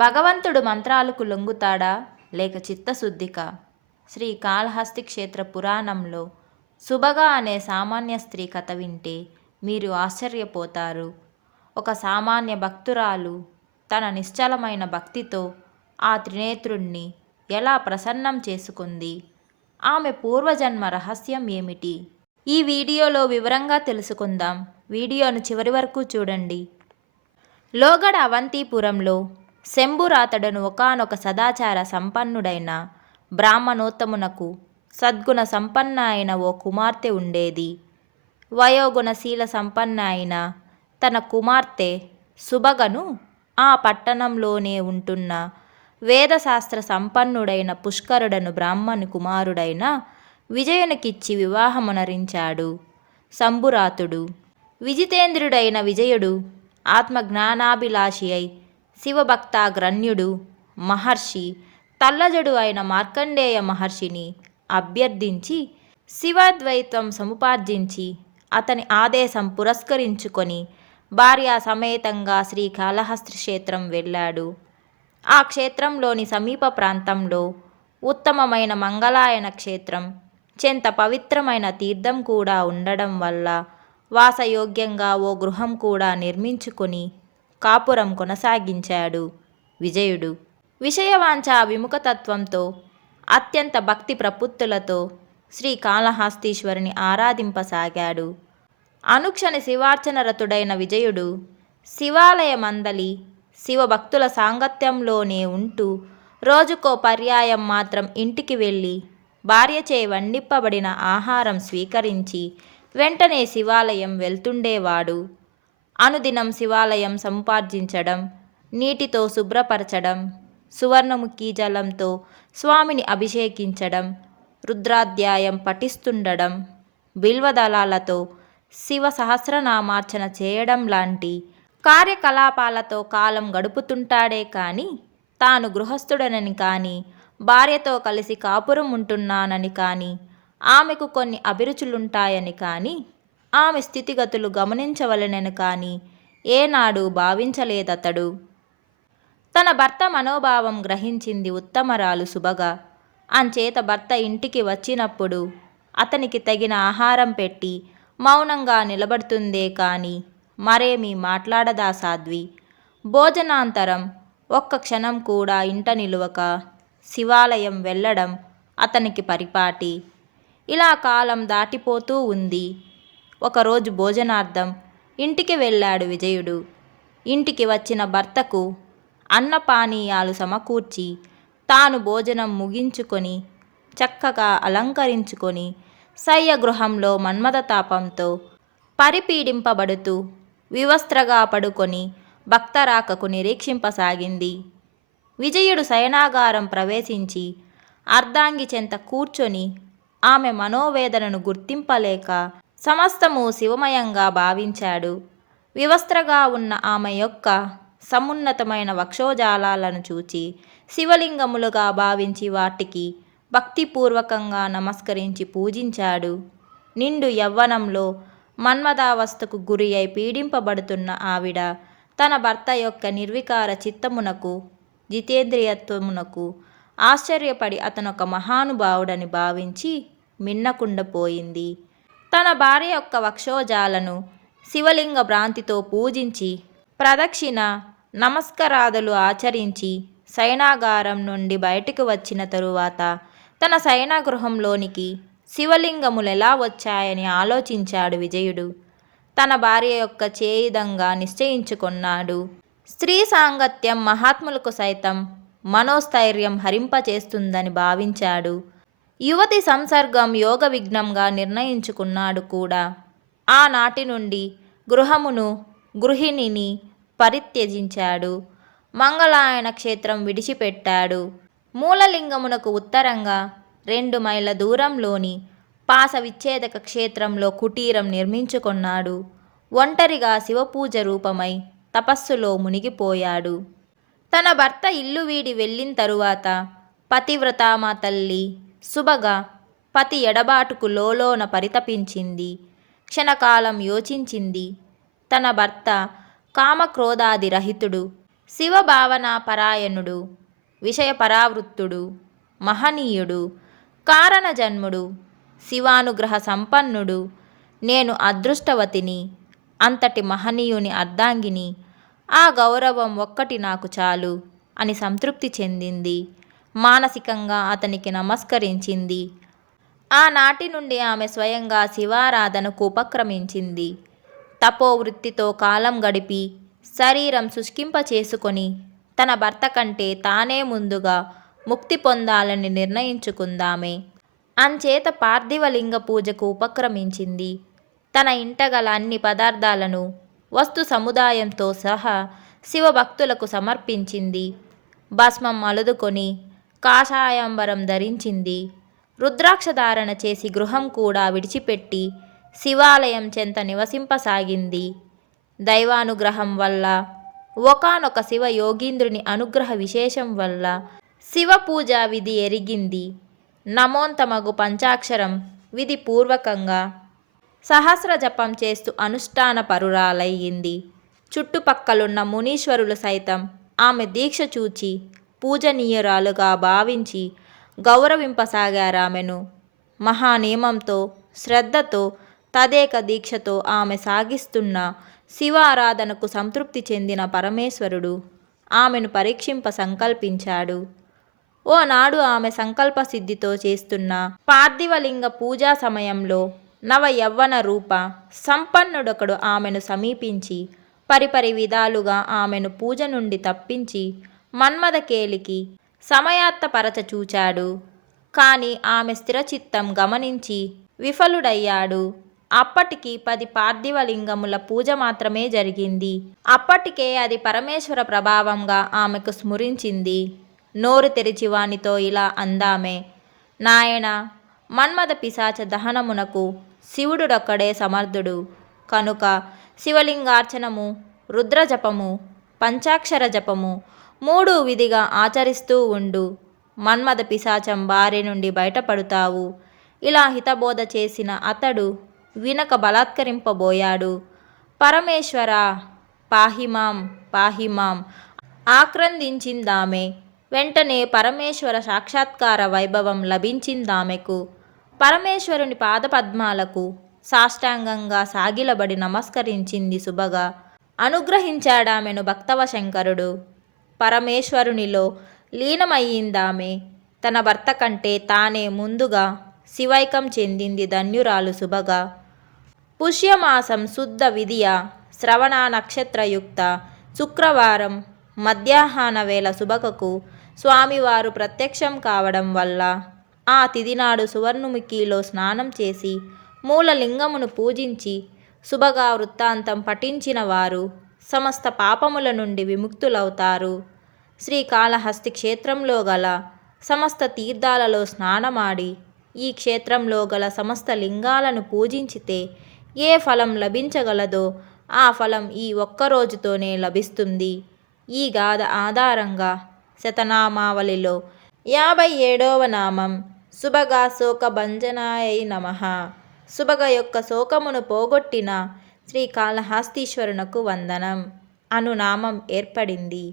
భగవంతుడు మంత్రాలకు లొంగుతాడా లేక చిత్తశుద్ధికా? శ్రీకాళహస్తి క్షేత్ర పురాణంలో సుభగ అనే సామాన్య స్త్రీ కథ వింటే మీరు ఆశ్చర్యపోతారు. ఒక సామాన్య భక్తురాలు తన నిశ్చలమైన భక్తితో ఆ త్రినేత్రుణ్ణి ఎలా ప్రసన్నం చేసుకుంది? ఆమె పూర్వజన్మ రహస్యం ఏమిటి? ఈ వీడియోలో వివరంగా తెలుసుకుందాం. వీడియోను చివరి వరకు చూడండి. లోగడ అవంతిపురంలో శంభురాతడను ఒకానొక సదాచార సంపన్నుడైన బ్రాహ్మణోత్తమునకు సద్గుణ సంపన్న అయిన ఓ కుమార్తె ఉండేది. వయోగుణశీల సంపన్న అయిన తన కుమార్తె సుభగను ఆ పట్టణంలోనే ఉంటున్న వేదశాస్త్ర సంపన్నుడైన పుష్కరుడను బ్రాహ్మణు కుమారుడైన విజయునికిచ్చి వివాహమునరించాడు శంభురాతుడు. విజితేంద్రుడైన విజయుడు ఆత్మజ్ఞానాభిలాషి అయి శివభక్తాగ్రణ్యుడు మహర్షి తల్లజడు అయిన మార్కండేయ మహర్షిని అభ్యర్థించి శివాద్వైతం సముపార్జించి అతని ఆదేశం పురస్కరించుకొని భార్యా సమేతంగా శ్రీకాళహస్తి క్షేత్రం వెళ్ళాడు. ఆ క్షేత్రంలోని సమీప ప్రాంతంలో ఉత్తమమైన మంగళాయన క్షేత్రం చెంత పవిత్రమైన తీర్థం కూడా ఉండడం వల్ల వాసయోగ్యంగా ఓ గృహం కూడా నిర్మించుకొని కాపురం కొనసాగించాడు విజయుడు. విషయవాంఛ విముఖతత్వంతో అత్యంత భక్తి ప్రపత్తులతో శ్రీకాళహస్తీశ్వరుని ఆరాధింపసాగాడు. అనుక్షణ శివార్చనరతుడైన విజయుడు శివాలయ మందలి శివభక్తుల సాంగత్యంలోనే ఉంటూ రోజుకో పర్యాయం మాత్రం ఇంటికి వెళ్ళి భార్యచే వండింపబడిన ఆహారం స్వీకరించి వెంటనే శివాలయం వెళ్తుండేవాడు. అనుదినం శివాలయం సముపార్జించడం, నీటితో శుభ్రపరచడం, సువర్ణముఖి జలంతో స్వామిని అభిషేకించడం, రుద్రాధ్యాయం పఠిస్తుండడం, బిల్వదళాలతో శివ సహస్రనామార్చన చేయడం లాంటి కార్యకలాపాలతో కాలం గడుపుతుంటాడే కానీ తాను గృహస్థుడనని కానీ భార్యతో కలిసి కాపురం ఉంటున్నానని కానీ ఆమెకు కొన్ని అభిరుచులుంటాయని కానీ ఆమె స్థితిగతులు గమనించవలెనని కానీ ఏనాడు భావించలేదతడు. తన భర్త మనోభావం గ్రహించింది ఉత్తమరాలు సుభగ. అంచేత భర్త ఇంటికి వచ్చినప్పుడు అతనికి తగిన ఆహారం పెట్టి మౌనంగా నిలబడుతుందే కాని మరేమీ మాట్లాడదా సాధ్వి. భోజనాంతరం ఒక్క క్షణం కూడా ఇంట నిలువక శివాలయం వెళ్ళడం అతనికి పరిపాటి. ఇలా కాలం దాటిపోతూ ఉంది. ఒకరోజు భోజనార్థం ఇంటికి వెళ్ళాడు విజయుడు. ఇంటికి వచ్చిన భర్తకు అన్నపానీయాలు సమకూర్చి తాను భోజనం ముగించుకొని చక్కగా అలంకరించుకొని శయ్యగృహంలో మన్మథతాపంతో పరిపీడింపబడుతూ వివస్త్రగా పడుకొని భక్తరాకకు నిరీక్షింపసాగింది. విజయుడు శయనాగారం ప్రవేశించి అర్ధాంగి చెంత కూర్చొని ఆమె మనోవేదనను గుర్తింపలేక సమస్తము శివమయంగా భావించాడు. వివస్త్రగా ఉన్న ఆమె యొక్క సమున్నతమైన వక్షోజాలాలను చూచి శివలింగములుగా భావించి వాటికి భక్తిపూర్వకంగా నమస్కరించి పూజించాడు. నిండు యవ్వనంలో మన్మథావస్థకు గురి అయి పీడింపబడుతున్న ఆవిడ తన భర్త యొక్క నిర్వికార చిత్తమునకు జితేంద్రియత్వమునకు ఆశ్చర్యపడి అతనొక మహానుభావుడని భావించి మిన్నకుండపోయింది. తన భార్య యొక్క వక్షోజాలను శివలింగ భ్రాంతితో పూజించి ప్రదక్షిణ నమస్కారాదులు ఆచరించి శయనాగారం నుండి బయటకు వచ్చిన తరువాత తన శయనగృహంలోనికి శివలింగములెలా వచ్చాయని ఆలోచించాడు విజయుడు. తన భార్య యొక్క చేయిదంగా నిశ్చయించుకున్నాడు. స్త్రీ సాంగత్యం మహాత్ములకు సైతం మనోస్థైర్యం హరింపచేస్తుందని భావించాడు. యువతి సంసర్గం యోగ విఘ్నంగా నిర్ణయించుకున్నాడు కూడా. ఆనాటి నుండి గృహమును గృహిణిని పరిత్యజించాడు. మంగళాయన క్షేత్రం విడిచిపెట్టాడు. మూలలింగమునకు ఉత్తరంగా 2 మైళ్ళ దూరంలోని పాశ విచ్ఛేదక క్షేత్రంలో కుటీరం నిర్మించుకున్నాడు. ఒంటరిగా శివపూజ రూపమై తపస్సులో మునిగిపోయాడు. తన భర్త ఇల్లు వీడి వెళ్ళిన తరువాత పతివ్రతామా తల్లి సుభగ పతి ఎడబాటుకు లోలోన పరితపించింది. క్షణకాలం యోచించింది. తన భర్త కామక్రోధాది రహితుడు, శివభావన పరాయణుడు, విషయ పరావృత్తుడు, మహనీయుడు, కారణజన్ముడు, శివానుగ్రహ సంపన్నుడు, నేను అదృష్టవతిని, అంతటి మహనీయుని అర్ధాంగిని, ఆ గౌరవం ఒక్కటి నాకు చాలు అని సంతృప్తి చెందింది. మానసికంగా అతనికి నమస్కరించింది. ఆనాటి నుండి ఆమె స్వయంగా శివారాధనకు ఉపక్రమించింది. తపోవృత్తితో కాలం గడిపి శరీరం శుష్కింప చేసుకొని తన భర్త కంటే తానే ముందుగా ముక్తి పొందాలని నిర్ణయించుకుందామే. అంచేత పార్థివలింగ పూజకు ఉపక్రమించింది. తన ఇంట గల అన్ని పదార్థాలను వస్తు సముదాయంతో సహా శివభక్తులకు సమర్పించింది. భస్మం అలుదుకొని కాషాయాంబరం ధరించింది. రుద్రాక్ష ధారణ చేసి గృహం కూడా విడిచిపెట్టి శివాలయం చెంత నివసింపసాగింది. దైవానుగ్రహం వల్ల, ఒకానొక శివ యోగీంద్రుని అనుగ్రహ విశేషం వల్ల శివ పూజా విధి ఎరిగింది. నమోంతమగు పంచాక్షరం విధి పూర్వకంగా సహస్ర జపం చేస్తూ అనుష్ఠాన పరురాలయ్యింది. చుట్టుపక్కలున్న మునీశ్వరులు సైతం ఆమె దీక్ష చూచి పూజనీయురాలుగా భావించి గౌరవింపసాగారామెను. మహానియమంతో, శ్రద్ధతో, తదేక దీక్షతో ఆమె సాగిస్తున్న శివారాధనకు సంతృప్తి చెందిన పరమేశ్వరుడు ఆమెను పరీక్షింప సంకల్పించాడు. ఓనాడు ఆమె సంకల్ప సిద్ధితో చేస్తున్న పార్థివలింగ పూజా సమయంలో నవ యవ్వన రూప సంపన్నుడొకడు ఆమెను సమీపించి పరిపరి విధాలుగా ఆమెను పూజ నుండి తప్పించి మన్మథకేలికి సమయాత్తపరచ చూచాడు. కాని ఆమె స్థిరచిత్తం గమనించి విఫలుడయ్యాడు. అప్పటికి 10 పార్థివలింగముల పూజ మాత్రమే జరిగింది. అప్పటికే అది పరమేశ్వర ప్రభావంగా ఆమెకు స్ఫురించింది. నోరు తెరిచి వానితో ఇలా అందామె: నాయనా, మన్మథ పిశాచ దహనమునకు శివుడొక్కడే సమర్థుడు. కనుక శివలింగార్చనము, రుద్రజపము, పంచాక్షర జపము 3 విధిగా ఆచరిస్తూ ఉండు. మన్మథ పిశాచం బారి నుండి బయటపడుతావు. ఇలా హితబోధ చేసిన అతడు వినక బలాత్కరింపబోయాడు. పరమేశ్వరా, పాహిమాం పాహిమాం ఆక్రందించిందామె. వెంటనే పరమేశ్వర సాక్షాత్కార వైభవం లభించిందామెకు. పరమేశ్వరుని పాదపద్మాలకు సాష్టాంగంగా సాగిలబడి నమస్కరించింది సుభగ. అనుగ్రహించాడామెను భక్తవశంకరుడు. పరమేశ్వరునిలో లీనమయ్యిందామె. తన భర్త కంటే తానే ముందుగా శివైకం చెందింది ధన్యురాలు సుభగ. పుష్యమాసం శుద్ధ విధియ శ్రవణ నక్షత్రయుక్త శుక్రవారం మధ్యాహ్న వేళ సుభగకు స్వామివారు ప్రత్యక్షం కావడం వల్ల ఆ తిథినాడు సువర్ణముఖిలో స్నానం చేసి మూలలింగమును పూజించి సుభగా వృత్తాంతం పఠించిన వారు సమస్త పాపముల నుండి విముక్తులవుతారు. శ్రీకాళహస్తి క్షేత్రంలో గల సమస్త తీర్థాలలో స్నానమాడి ఈ క్షేత్రంలో గల సమస్త లింగాలను పూజించితే ఏ ఫలం లభించగలదో ఆ ఫలం ఈ ఒక్కరోజుతోనే లభిస్తుంది. ఈ గాథ ఆధారంగా శతనామావళిలో 57వ నామం సుభగా శోకభంజనాయై నమః. సుభగ యొక్క శోకమును పోగొట్టిన శ్రీకాళహస్తీశ్వరునకు వందనం అను నామం ఏర్పడింది.